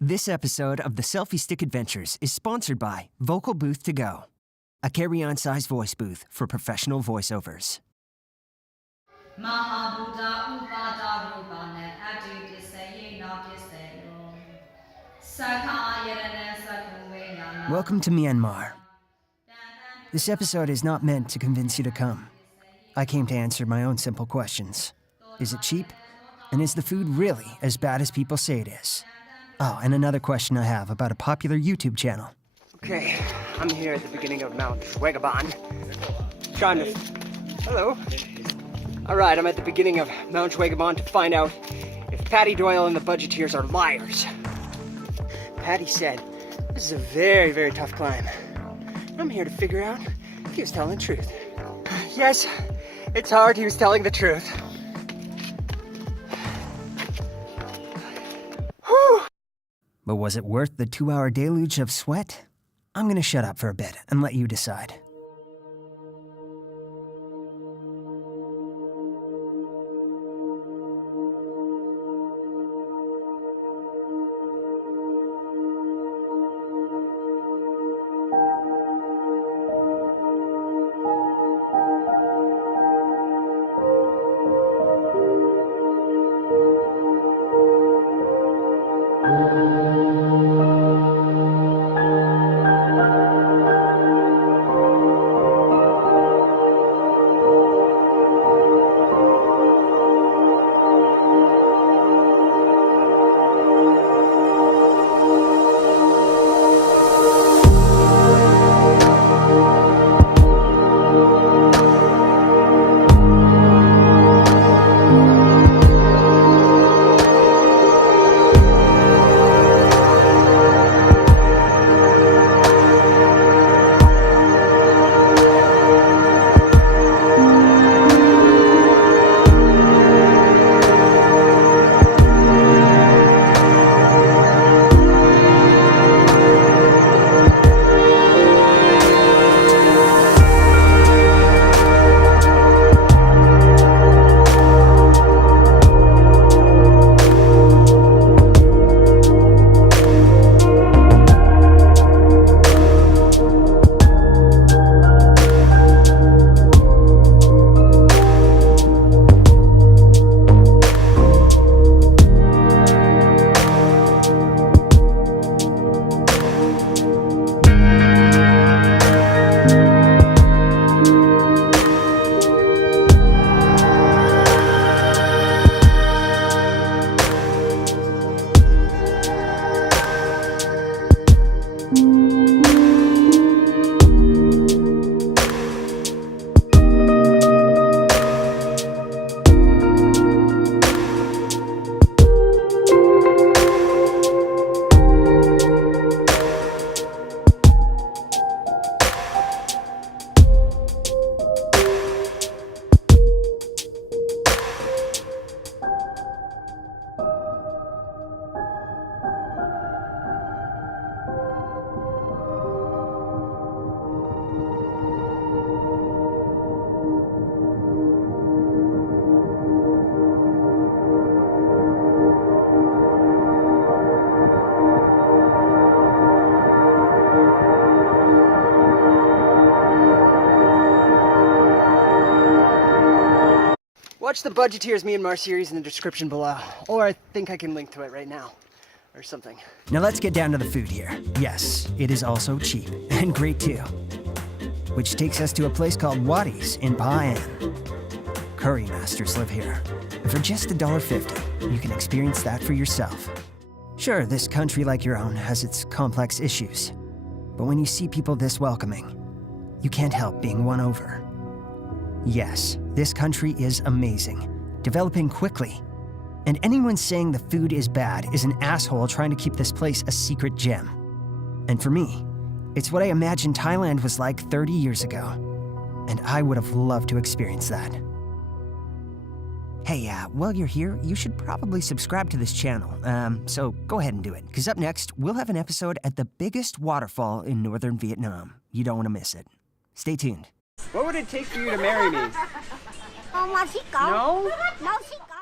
This episode of the Selfie Stick Adventures is sponsored by Vocal Booth To Go, a carry-on size voice booth for professional voiceovers. Welcome to Myanmar. This episode is not meant to convince you to come. I came to answer my own simple questions. Is it cheap? And is the food really as bad as people say it is? Oh, and another question I have about a popular YouTube channel. Okay, I'm here at the beginning of Mount Zwegiban. Trying to... Hello. Alright, I'm at the beginning of Mount Zwegiban to find out if Patty Doyle and the Budgeteers are liars. Patty said this is a very, very tough climb. I'm here to figure out if he was telling the truth. Yes, it's hard. He was telling the truth. Whew. But was it worth the 2-hour deluge of sweat? I'm gonna shut up for a bit and let you decide. Watch the Budgeteers Myanmar series in the description below. Or I think I can link to it right now. Or something. Now let's get down to the food here. Yes, it is also cheap, and great too. Which takes us to a place called Waddies in Payan. Curry masters live here. And for just $1.50, you can experience that for yourself. Sure, this country like your own has its complex issues. But when you see people this welcoming, you can't help being won over. Yes, this country is amazing, developing quickly. And anyone saying the food is bad is an asshole trying to keep this place a secret gem. And for me, it's what I imagined Thailand was like 30 years ago. And I would have loved to experience that. Hey, while you're here, you should probably subscribe to this channel. So go ahead and do it, because up next, we'll have an episode at the biggest waterfall in northern Vietnam. You don't want to miss it. Stay tuned. What would it take for you to marry me? Không, mà xích cậu. No? Nó xích cậu.